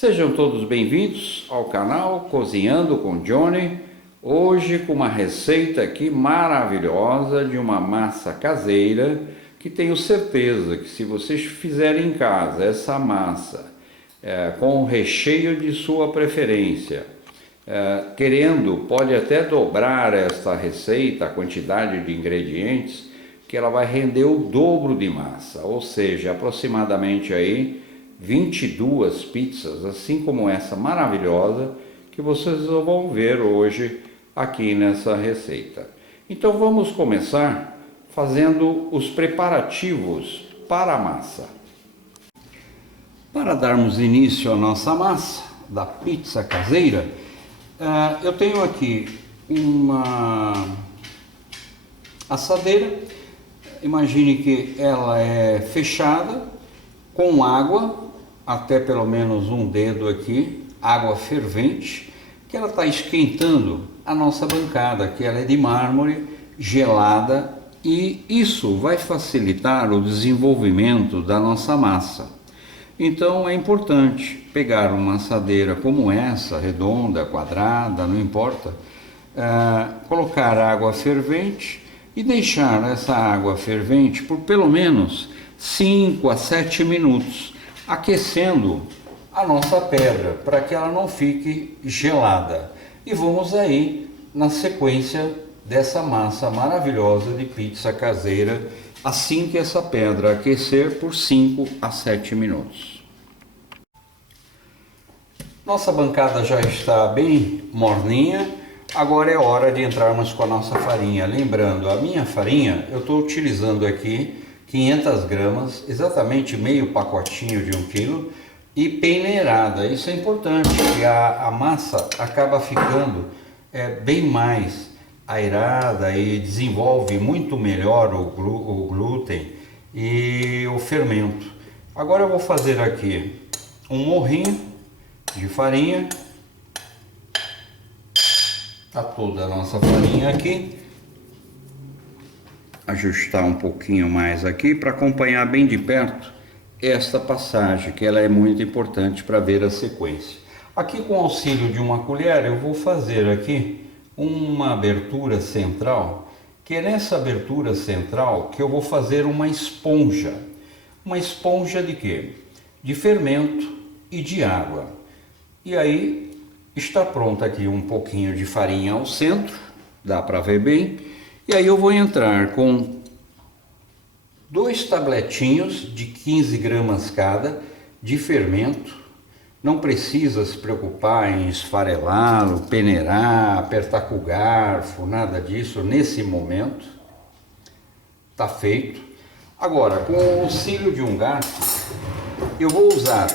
Sejam todos bem-vindos ao canal Cozinhando com Johnny. Hoje com uma receita aqui maravilhosa de uma massa caseira que tenho certeza que se vocês fizerem em casa essa massa com o recheio de sua preferência, querendo, pode até dobrar esta receita, a quantidade de ingredientes, que ela vai render o dobro de massa, ou seja, aproximadamente aí 22 pizzas, assim como essa maravilhosa, que vocês vão ver hoje aqui nessa receita. Então vamos começar fazendo os preparativos para a massa. Para darmos início à nossa massa da pizza caseira, eu tenho aqui uma assadeira. Imagine que ela é fechada com água, até pelo menos um dedo aqui, água fervente, que ela está esquentando a nossa bancada, que ela é de mármore, gelada, e isso vai facilitar o desenvolvimento da nossa massa. Então é importante pegar uma assadeira como essa, redonda, quadrada, não importa, colocar água fervente e deixar essa água fervente por pelo menos 5 a 7 minutos, aquecendo a nossa pedra para que ela não fique gelada. E vamos aí na sequência dessa massa maravilhosa de pizza caseira, assim que essa pedra aquecer por 5 a 7 minutos. Nossa bancada já está bem morninha. Agora é hora de entrarmos com a nossa farinha. Lembrando, a minha farinha, eu estou utilizando aqui 500 gramas, exatamente meio pacotinho de 1 quilo, e peneirada. Isso é importante, porque a massa acaba ficando bem mais aerada e desenvolve muito melhor o glúten e o fermento. Agora eu vou fazer aqui um morrinho de farinha. Tá toda a nossa farinha aqui. Ajustar um pouquinho mais aqui para acompanhar bem de perto esta passagem, que ela é muito importante para ver a sequência. Aqui, com o auxílio de uma colher, eu vou fazer aqui uma abertura central, que é nessa abertura central que eu vou fazer uma esponja. Uma esponja de quê? De fermento e de água. E aí está pronto aqui um pouquinho de farinha ao centro, dá para ver bem. E aí eu vou entrar com 2 tabletinhos de 15 gramas cada de fermento. Não precisa se preocupar em esfarelá-lo, peneirar, apertar com o garfo, nada disso nesse momento. Tá feito. Agora, com o auxílio de um garfo, eu vou usar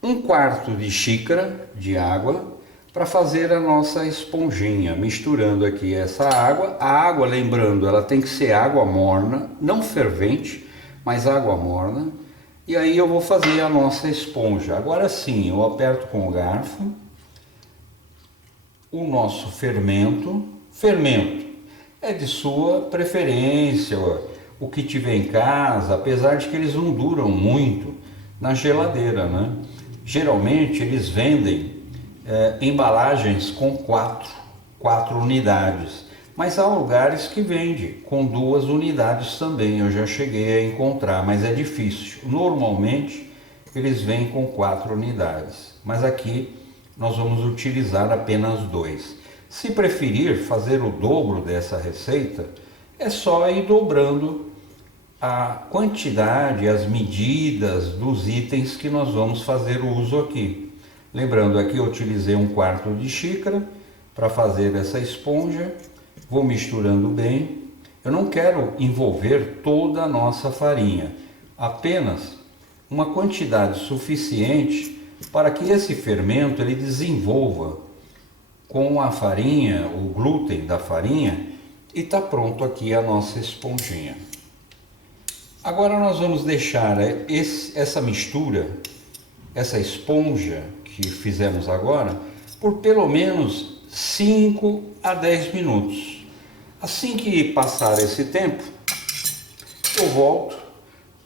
1/4 de xícara de água para fazer a nossa esponjinha, misturando aqui essa água. A água, lembrando, ela tem que ser água morna, não fervente, mas água morna. E aí eu vou fazer a nossa esponja. Agora sim, eu aperto com o garfo o nosso fermento. Fermento é de sua preferência, o que tiver em casa, apesar de que eles não duram muito na geladeira, né? Geralmente eles vendem embalagens com 4 unidades, mas há lugares que vende com 2 unidades também. Eu já cheguei a encontrar, mas é difícil. Normalmente eles vêm com 4 unidades, mas aqui nós vamos utilizar apenas 2. Se preferir fazer o dobro dessa receita, é só ir dobrando a quantidade, as medidas dos itens que nós vamos fazer o uso aqui. Lembrando, aqui eu utilizei 1/4 de xícara para fazer essa esponja. Vou misturando bem. Eu não quero envolver toda a nossa farinha, apenas uma quantidade suficiente para que esse fermento ele desenvolva com a farinha, o glúten da farinha, e está pronto aqui a nossa esponjinha. Agora nós vamos deixar essa mistura, essa esponja que fizemos agora, por pelo menos 5 a 10 minutos. Assim que passar esse tempo, eu volto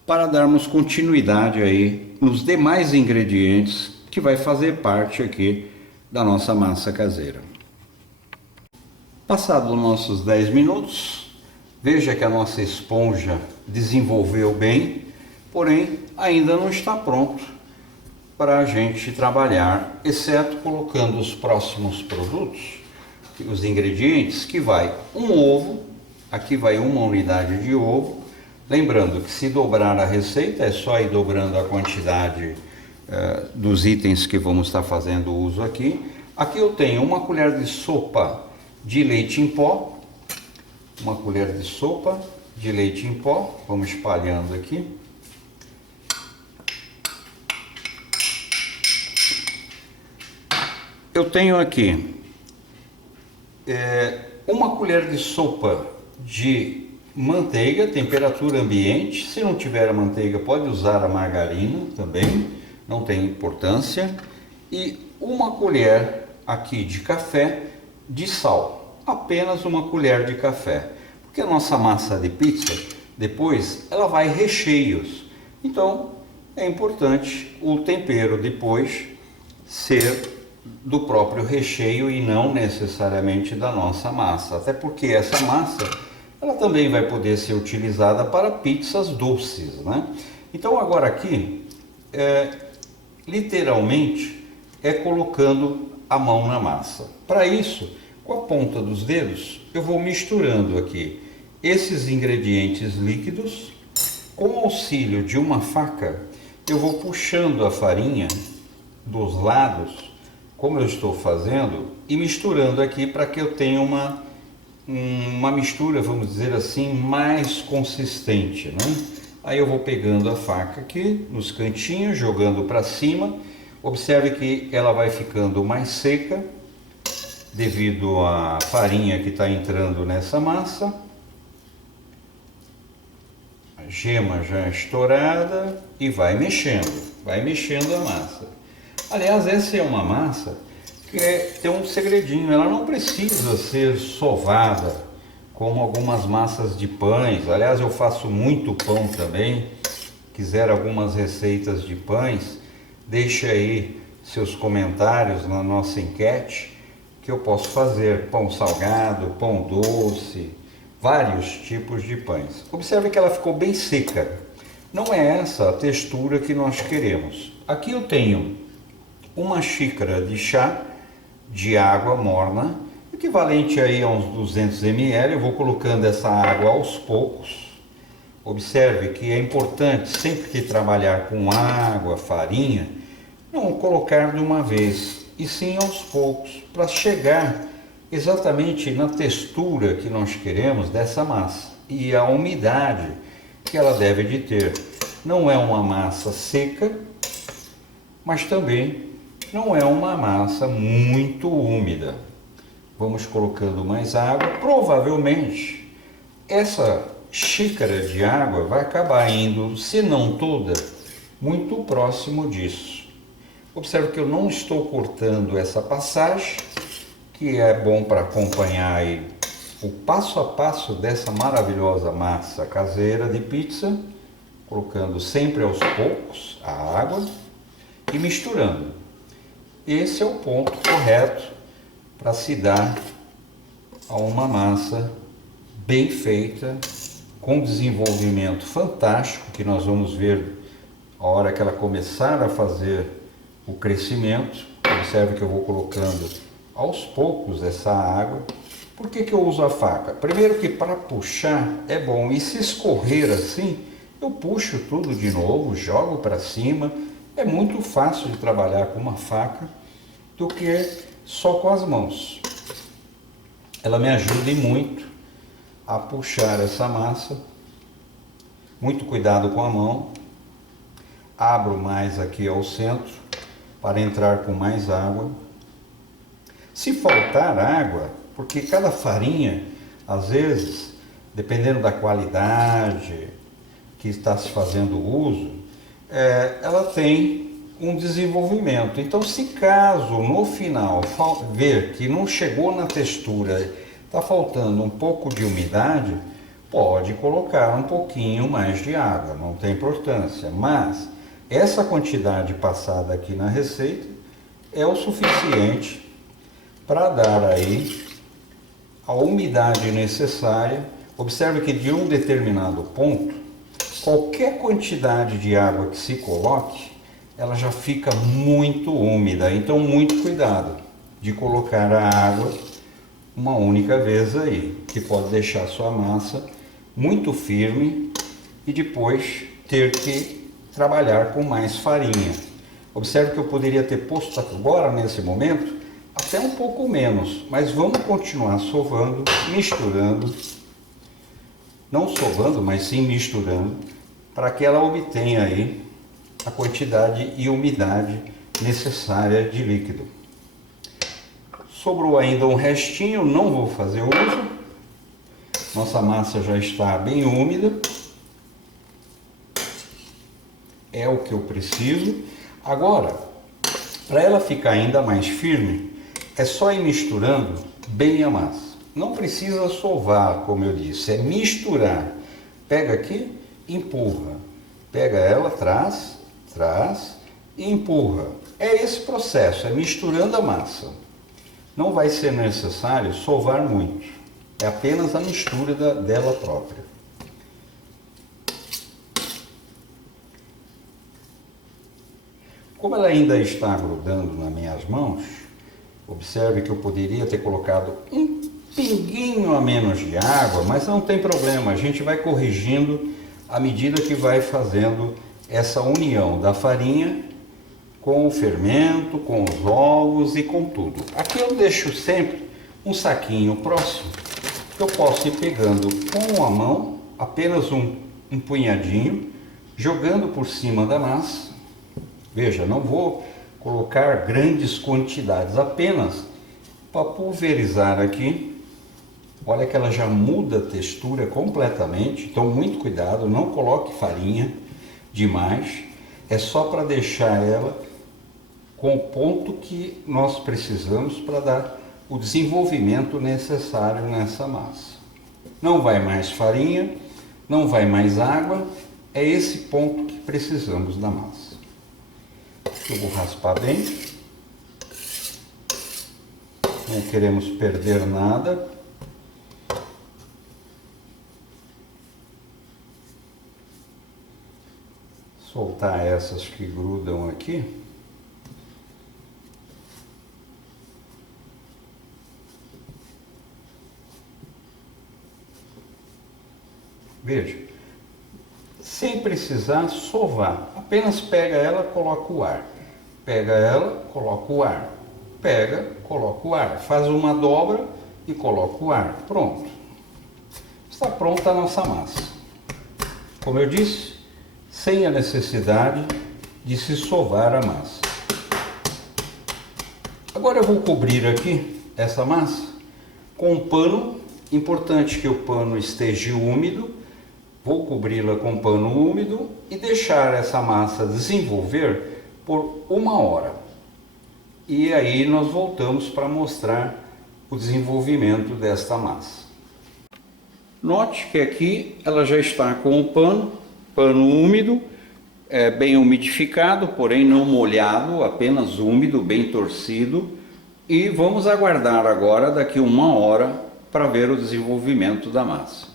para darmos continuidade aí nos demais ingredientes que que vai fazer parte aqui da nossa massa caseira. Passados os nossos 10 minutos, veja que a nossa esponja desenvolveu bem, porém ainda não está pronto para a gente trabalhar, exceto colocando os próximos produtos, os ingredientes, que vai um ovo, aqui vai uma unidade de ovo. Lembrando que se dobrar a receita é só ir dobrando a quantidade dos itens que vamos estar fazendo uso aqui. Aqui eu tenho uma colher de sopa de leite em pó, uma colher de sopa de leite em pó, vamos espalhando aqui. Eu tenho aqui uma colher de sopa de manteiga, temperatura ambiente. Se não tiver a manteiga, pode usar a margarina também, não tem importância. E uma colher aqui de café de sal, apenas uma colher de café, porque a nossa massa de pizza depois ela vai recheios, então é importante o tempero depois ser do próprio recheio e não necessariamente da nossa massa, até porque essa massa ela também vai poder ser utilizada para pizzas doces, né? Então agora aqui literalmente é colocando a mão na massa. Para isso, com a ponta dos dedos, eu vou misturando aqui esses ingredientes líquidos. Com o auxílio de uma faca, eu vou puxando a farinha dos lados, como eu estou fazendo, e misturando aqui para que eu tenha uma mistura, vamos dizer assim, mais consistente, né? Aí eu vou pegando a faca aqui nos cantinhos, jogando para cima. Observe que ela vai ficando mais seca devido à farinha que está entrando nessa massa. A gema já estourada e vai mexendo a massa. Aliás, essa é uma massa que tem um segredinho, ela não precisa ser sovada como algumas massas de pães. Aliás, eu faço muito pão também. Quiser algumas receitas de pães, deixe aí seus comentários na nossa enquete, que eu posso fazer pão salgado, pão doce, vários tipos de pães. Observe que ela ficou bem seca. Não é essa a textura que nós queremos. Aqui eu tenho uma xícara de chá de água morna, equivalente aí a uns 200 ml. Eu vou colocando essa água aos poucos. Observe que é importante, sempre que trabalhar com água, farinha, não colocar de uma vez, e sim aos poucos, para chegar exatamente na textura que nós queremos dessa massa e a umidade que ela deve de ter. Não é uma massa seca, mas também não é uma massa muito úmida. Vamos colocando mais água. Provavelmente essa xícara de água vai acabar indo, se não toda, muito próximo disso. Observe que eu não estou cortando essa passagem, que é bom para acompanhar aí o passo a passo dessa maravilhosa massa caseira de pizza, colocando sempre aos poucos a água e misturando. Esse é o ponto correto para se dar a uma massa bem feita, com desenvolvimento fantástico, que nós vamos ver a hora que ela começar a fazer o crescimento. Observe que eu vou colocando aos poucos essa água. Por que eu uso a faca? Primeiro que para puxar é bom, e se escorrer assim, eu puxo tudo de novo, jogo para cima. É muito fácil de trabalhar com uma faca do que só com as mãos. Ela me ajuda muito a puxar essa massa. Muito cuidado com a mão. Abro mais aqui ao centro para entrar com mais água. Se faltar água, porque cada farinha, às vezes, dependendo da qualidade que está se fazendo uso, ela tem um desenvolvimento. Então, se caso no final ver que não chegou na textura, está faltando um pouco de umidade, pode colocar um pouquinho mais de água, não tem importância. Mas essa quantidade passada aqui na receita é o suficiente para dar aí a umidade necessária. Observe que de um determinado ponto, qualquer quantidade de água que se coloque, ela já fica muito úmida. Então, muito cuidado de colocar a água uma única vez aí, que pode deixar sua massa muito firme e depois ter que trabalhar com mais farinha. Observe que eu poderia ter posto agora, nesse momento, até um pouco menos, mas vamos continuar sovando, misturando, não sovando, mas sim misturando, para que ela obtenha aí a quantidade e umidade necessária de líquido. Sobrou ainda um restinho, não vou fazer uso. Nossa massa já está bem úmida. É o que eu preciso. Agora, para ela ficar ainda mais firme, é só ir misturando bem a massa. Não precisa sovar, como eu disse, é misturar. Pega aqui, empurra. Pega ela, traz e empurra. É esse processo, é misturando a massa. Não vai ser necessário sovar muito. É apenas a mistura dela própria. Como ela ainda está grudando nas minhas mãos, observe que eu poderia ter colocado um pinguinho a menos de água, mas não tem problema, a gente vai corrigindo à medida que vai fazendo essa união da farinha com o fermento, com os ovos e com tudo. Aqui eu deixo sempre um saquinho próximo, que eu posso ir pegando com a mão, apenas um punhadinho, jogando por cima da massa. Veja, não vou colocar grandes quantidades, apenas para pulverizar aqui. Olha que ela já muda a textura completamente, então muito cuidado, não coloque farinha demais, é só para deixar ela com o ponto que nós precisamos para dar o desenvolvimento necessário nessa massa. Não vai mais farinha, não vai mais água, é esse ponto que precisamos da massa. Eu vou raspar bem, não queremos perder nada. Soltar essas que grudam aqui. Veja, sem precisar sovar, apenas pega ela, coloca o ar. Pega ela, coloca o ar. Pega, coloca o ar. Faz uma dobra e coloca o ar. Pronto. Está pronta a nossa massa. Como eu disse, sem a necessidade de se sovar a massa. Agora eu vou cobrir aqui essa massa com um pano. Importante que o pano esteja úmido. Vou cobri-la com pano úmido e deixar essa massa desenvolver por 1 hora. E aí nós voltamos para mostrar o desenvolvimento desta massa. Note que aqui ela já está com o pano úmido, bem umidificado, porém não molhado, apenas úmido, bem torcido. E vamos aguardar agora daqui 1 hora para ver o desenvolvimento da massa.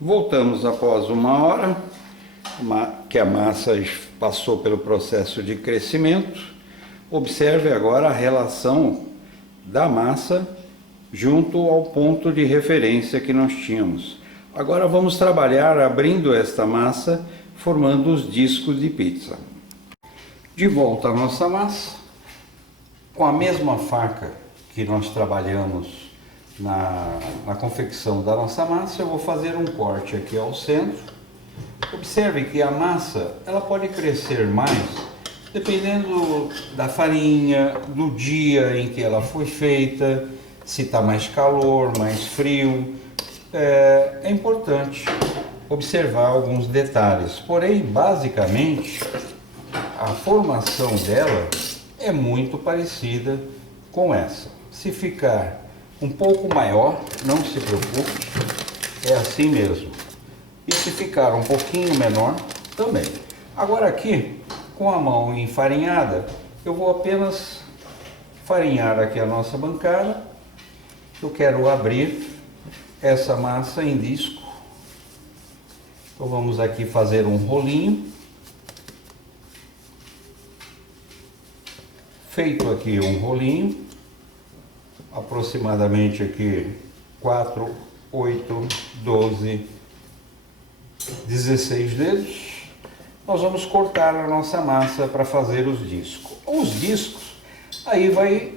Voltamos após 1 hora, que a massa passou pelo processo de crescimento. Observe agora a relação da massa junto ao ponto de referência que nós tínhamos. Agora vamos trabalhar abrindo esta massa, formando os discos de pizza. De volta à nossa massa, com a mesma faca que nós trabalhamos na confecção da nossa massa, eu vou fazer um corte aqui ao centro. Observe que a massa ela pode crescer mais dependendo da farinha, do dia em que ela foi feita, se está mais calor, mais frio. É importante observar alguns detalhes, porém basicamente a formação dela é muito parecida com essa. Se ficar um pouco maior, não se preocupe, é assim mesmo. E se ficar um pouquinho menor, também. Agora aqui, com a mão enfarinhada, eu vou apenas farinhar aqui a nossa bancada. Eu quero abrir essa massa em disco. Então vamos aqui fazer um rolinho. Feito aqui um rolinho, aproximadamente aqui 4, 8, 12, 16 dedos, nós vamos cortar a nossa massa para fazer os discos. Os discos, aí vai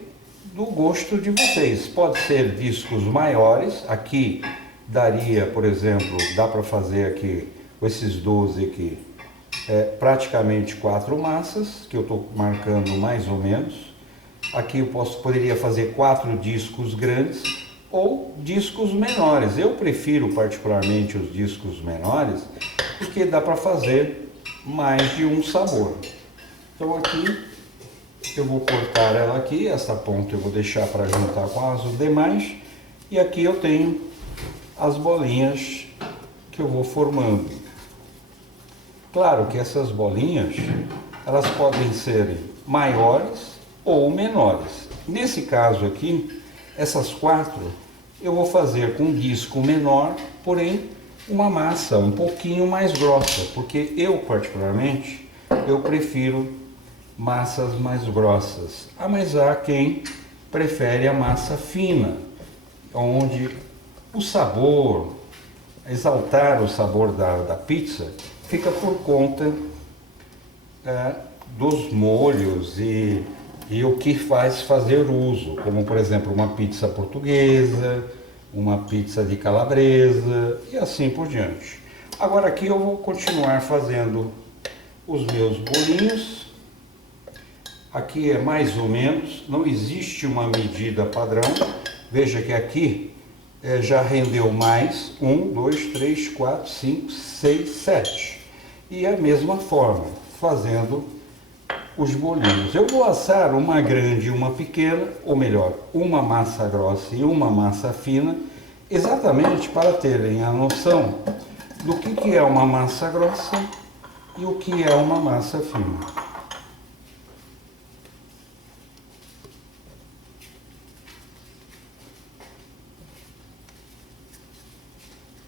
do gosto de vocês. Pode ser discos maiores, aqui daria, por exemplo, dá para fazer aqui, com esses 12 aqui, praticamente 4 massas, que eu estou marcando mais ou menos. Aqui eu poderia fazer 4 discos grandes ou discos menores. Eu prefiro particularmente os discos menores, porque dá para fazer mais de um sabor. Então aqui eu vou cortar ela aqui, essa ponta eu vou deixar para juntar com as demais. E aqui eu tenho as bolinhas que eu vou formando. Claro que essas bolinhas, elas podem ser maiores ou menores. Nesse caso aqui, essas 4 eu vou fazer com um disco menor, porém uma massa um pouquinho mais grossa, porque eu particularmente, eu prefiro massas mais grossas. Mas há quem prefere a massa fina, onde o sabor, exaltar o sabor da pizza, fica por conta dos molhos e o que faz fazer uso, como por exemplo uma pizza portuguesa, uma pizza de calabresa e assim por diante. Agora aqui eu vou continuar fazendo os meus bolinhos. Aqui é mais ou menos, não existe uma medida padrão. Veja que aqui já rendeu mais 1, 2, 3, 4, 5, 6, 7. E a mesma forma, fazendo os bolinhos. Eu vou assar uma grande e uma pequena, ou melhor, uma massa grossa e uma massa fina, exatamente para terem a noção do que é uma massa grossa e o que é uma massa fina.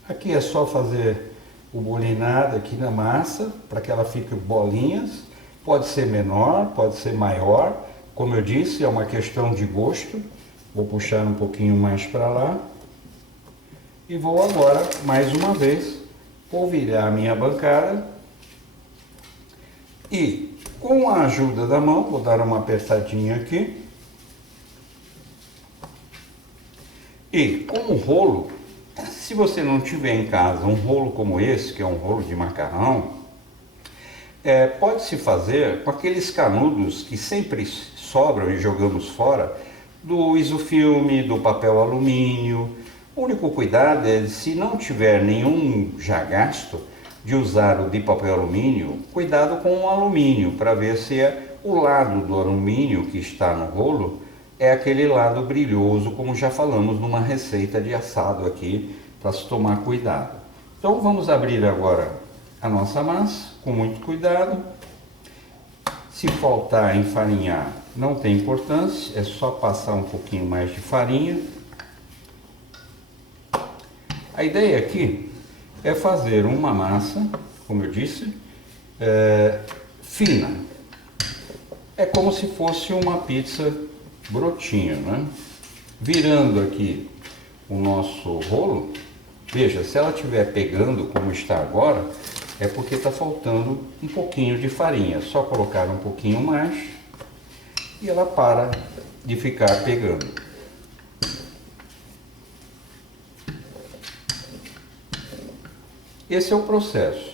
Aqui é só fazer o bolinado aqui na massa, para que ela fique bolinhas. Pode ser menor, pode ser maior. Como eu disse, é uma questão de gosto. Vou puxar um pouquinho mais para lá. E vou agora, mais uma vez, polvilhar a minha bancada. E, com a ajuda da mão, vou dar uma apertadinha aqui. E, com o rolo, se você não tiver em casa um rolo como esse, que é um rolo de macarrão, pode-se fazer com aqueles canudos que sempre sobram e jogamos fora, do isofilme, do papel alumínio. O único cuidado é, se não tiver nenhum já gasto, de usar o de papel alumínio, cuidado com o alumínio, para ver se o lado do alumínio que está no rolo é aquele lado brilhoso, como já falamos numa receita de assado aqui, para se tomar cuidado. Então vamos abrir agora a nossa massa, com muito cuidado. Se faltar enfarinhar, não tem importância, é só passar um pouquinho mais de farinha. A ideia aqui é fazer uma massa, como eu disse, fina. É como se fosse uma pizza brotinho, né? Virando aqui o nosso rolo, veja, se ela estiver pegando como está agora, é porque está faltando um pouquinho de farinha. Só colocar um pouquinho mais e ela para de ficar pegando. Esse é o processo.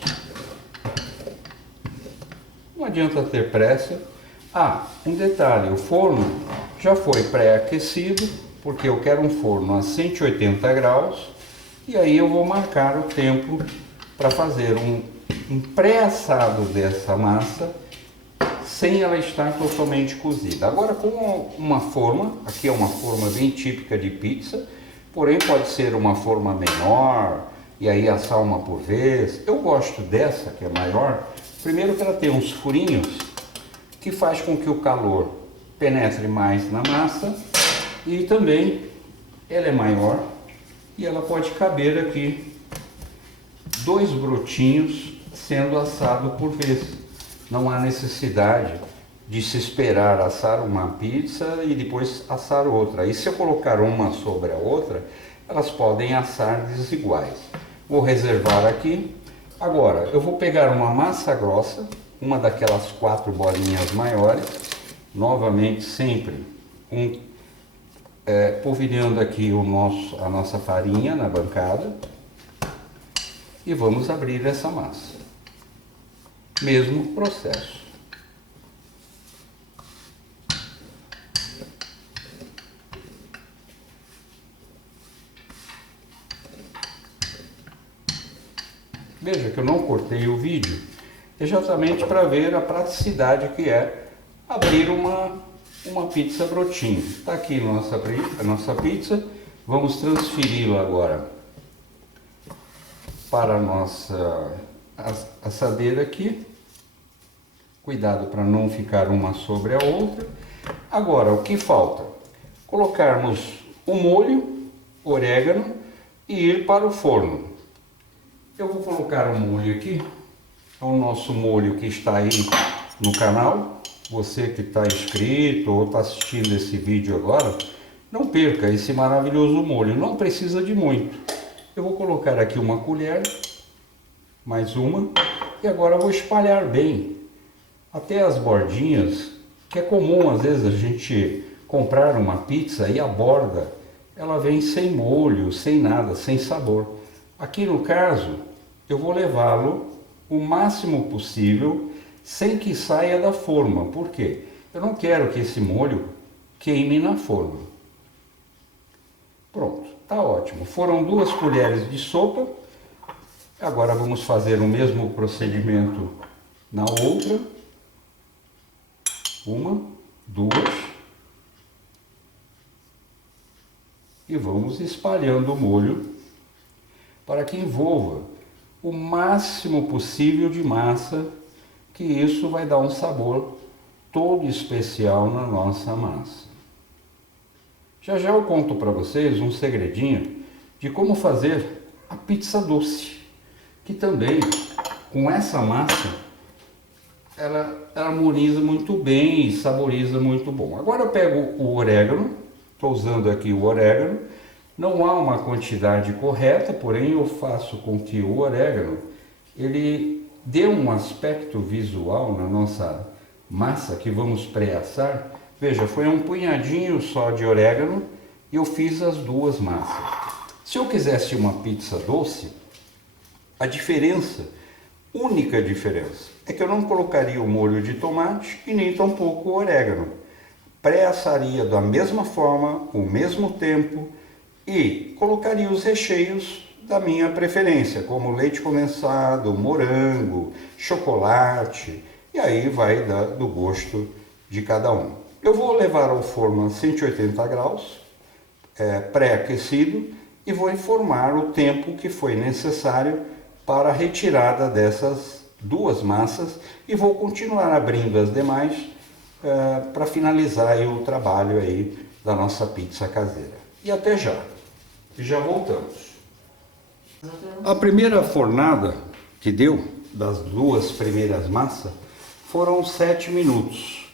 Não adianta ter pressa. Um detalhe, o forno já foi pré-aquecido, porque eu quero um forno a 180 graus, e aí eu vou marcar o tempo para fazer um pré-assado dessa massa, sem ela estar totalmente cozida. Agora com uma forma, aqui é uma forma bem típica de pizza, porém pode ser uma forma menor e aí assar uma por vez. Eu gosto dessa que é maior, primeiro que ela tem uns furinhos que faz com que o calor penetre mais na massa e também ela é maior e ela pode caber aqui 2 brotinhos sendo assado por vez. Não há necessidade de se esperar assar uma pizza e depois assar outra. E se eu colocar uma sobre a outra, elas podem assar desiguais. Vou reservar aqui. Agora, eu vou pegar uma massa grossa, uma daquelas 4 bolinhas maiores, novamente sempre polvilhando aqui a nossa farinha na bancada e vamos abrir essa massa. Mesmo processo. Veja que eu não cortei o vídeo, exatamente para ver a praticidade que é abrir uma pizza brotinho. Está aqui a nossa pizza, vamos transferi-la agora para a nossa assadeira aqui. Cuidado para não ficar uma sobre a outra. Agora, o que falta? Colocarmos o molho, orégano e ir para o forno. Eu vou colocar o molho aqui, é o nosso molho que está aí no canal. Você que está inscrito ou está assistindo esse vídeo agora, não perca esse maravilhoso molho, não precisa de muito. Eu vou colocar aqui uma colher, mais uma, e agora eu vou espalhar bem, até as bordinhas, que é comum às vezes a gente comprar uma pizza e a borda, ela vem sem molho, sem nada, sem sabor. Aqui no caso, eu vou levá-lo o máximo possível, sem que saia da forma. Por quê? Eu não quero que esse molho queime na forma. Pronto, tá ótimo. Foram 2 colheres de sopa. Agora vamos fazer o mesmo procedimento na outra. 1, 2. E vamos espalhando o molho para que envolva o máximo possível de massa, que isso vai dar um sabor todo especial na nossa massa. Já já eu conto para vocês um segredinho de como fazer a pizza doce, que também com essa massa ela harmoniza muito bem e saboriza muito bom. Agora eu pego o orégano, estou usando aqui o orégano, não há uma quantidade correta, porém eu faço com que o orégano ele dê um aspecto visual na nossa massa que vamos pré-assar. Veja, foi um punhadinho só de orégano e eu fiz as 2 massas. Se eu quisesse uma pizza doce, a única diferença, é que eu não colocaria o molho de tomate e nem tampouco o orégano. Pré-assaria da mesma forma, o mesmo tempo e colocaria os recheios da minha preferência, como leite condensado, morango, chocolate, e aí vai do gosto de cada um. Eu vou levar ao forno a 180 graus, pré-aquecido, e vou informar o tempo que foi necessário para a retirada dessas 2 massas e vou continuar abrindo as demais para finalizar aí o trabalho aí da nossa pizza caseira. E até já. E já voltamos. A primeira fornada que deu das 2 primeiras massas foram 7 minutos.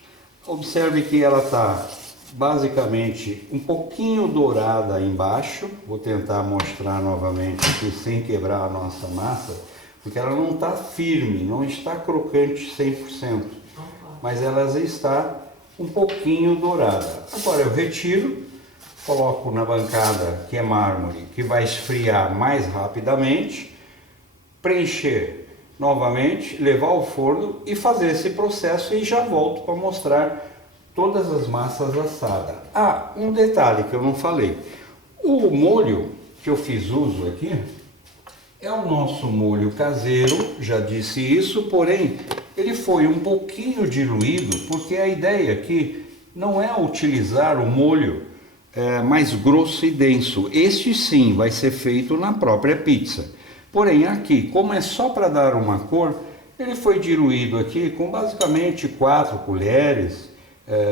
Observe que ela está basicamente um pouquinho dourada embaixo. Vou tentar mostrar novamente aqui sem quebrar a nossa massa, porque ela não está firme, não está crocante 100%, mas ela está um pouquinho dourada. Agora eu retiro, coloco na bancada que é mármore, que vai esfriar mais rapidamente, preencher novamente, levar ao forno e fazer esse processo e já volto para mostrar todas as massas assadas. Ah, um detalhe que eu não falei. O molho que eu fiz uso aqui é o nosso molho caseiro, já disse isso, porém ele foi um pouquinho diluído, porque a ideia aqui não é utilizar o molho mais grosso e denso. Este sim vai ser feito na própria pizza. Porém aqui, como é só para dar uma cor, ele foi diluído aqui com basicamente 4 colheres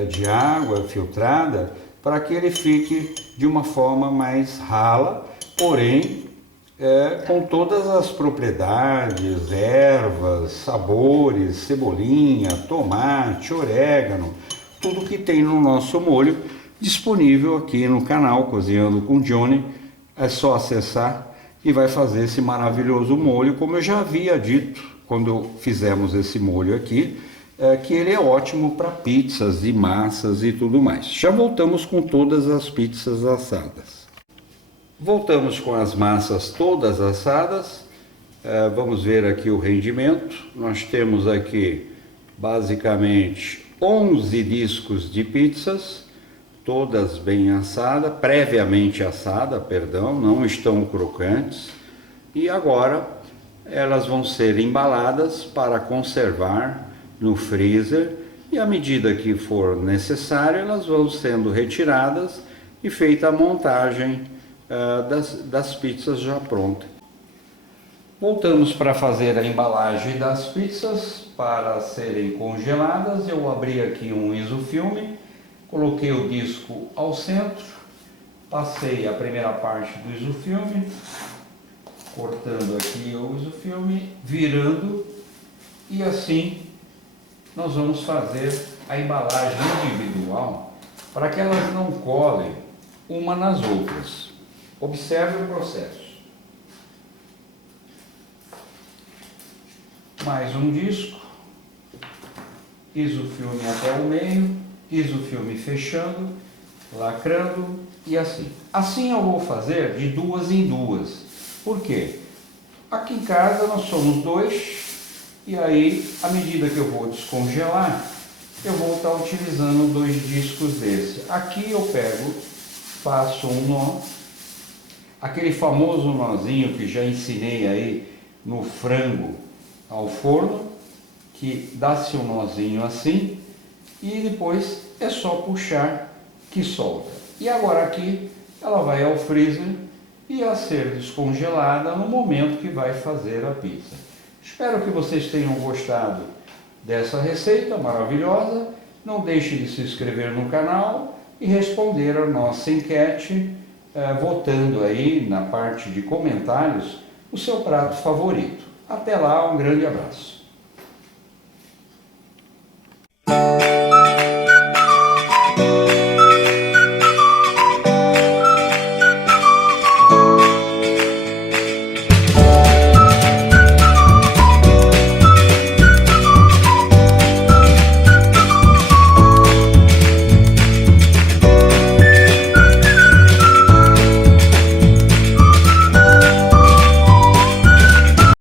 de água filtrada, para que ele fique de uma forma mais rala, porém com todas as propriedades, ervas, sabores, cebolinha, tomate, orégano, tudo que tem no nosso molho disponível aqui no canal Cozinhando com Johnny. É só acessar e vai fazer esse maravilhoso molho, como eu já havia dito quando fizemos esse molho aqui, que ele é ótimo para pizzas e massas e tudo mais. Já voltamos com todas as pizzas assadas. Voltamos com as massas todas assadas. Vamos ver aqui o rendimento. Nós temos aqui basicamente 11 discos de pizzas, todas bem assadas, previamente assada, perdão, não estão crocantes. E agora elas vão ser embaladas para conservar no freezer, e à medida que for necessário elas vão sendo retiradas e feita a montagem das pizzas já prontas. Voltamos para fazer a embalagem das pizzas para serem congeladas. Eu abri aqui um isofilme, coloquei o disco ao centro, passei a primeira parte do isofilme, cortando aqui o isofilme, virando, e assim nós vamos fazer a embalagem individual para que elas não colem uma nas outras. Observe o processo. Mais um disco, isofilme até o meio, isofilme fechando, lacrando e assim. Assim eu vou fazer de duas em duas. Por quê? Aqui em casa nós somos 2, e aí, à medida que eu vou descongelar, eu vou estar utilizando 2 discos desse. Aqui eu pego, faço um nó, aquele famoso nozinho que já ensinei aí no frango ao forno, que dá-se um nozinho assim, e depois é só puxar que solta. E agora aqui ela vai ao freezer e a ser descongelada no momento que vai fazer a pizza. Espero que vocês tenham gostado dessa receita maravilhosa. Não deixe de se inscrever no canal e responder a nossa enquete, votando aí na parte de comentários o seu prato favorito. Até lá, um grande abraço.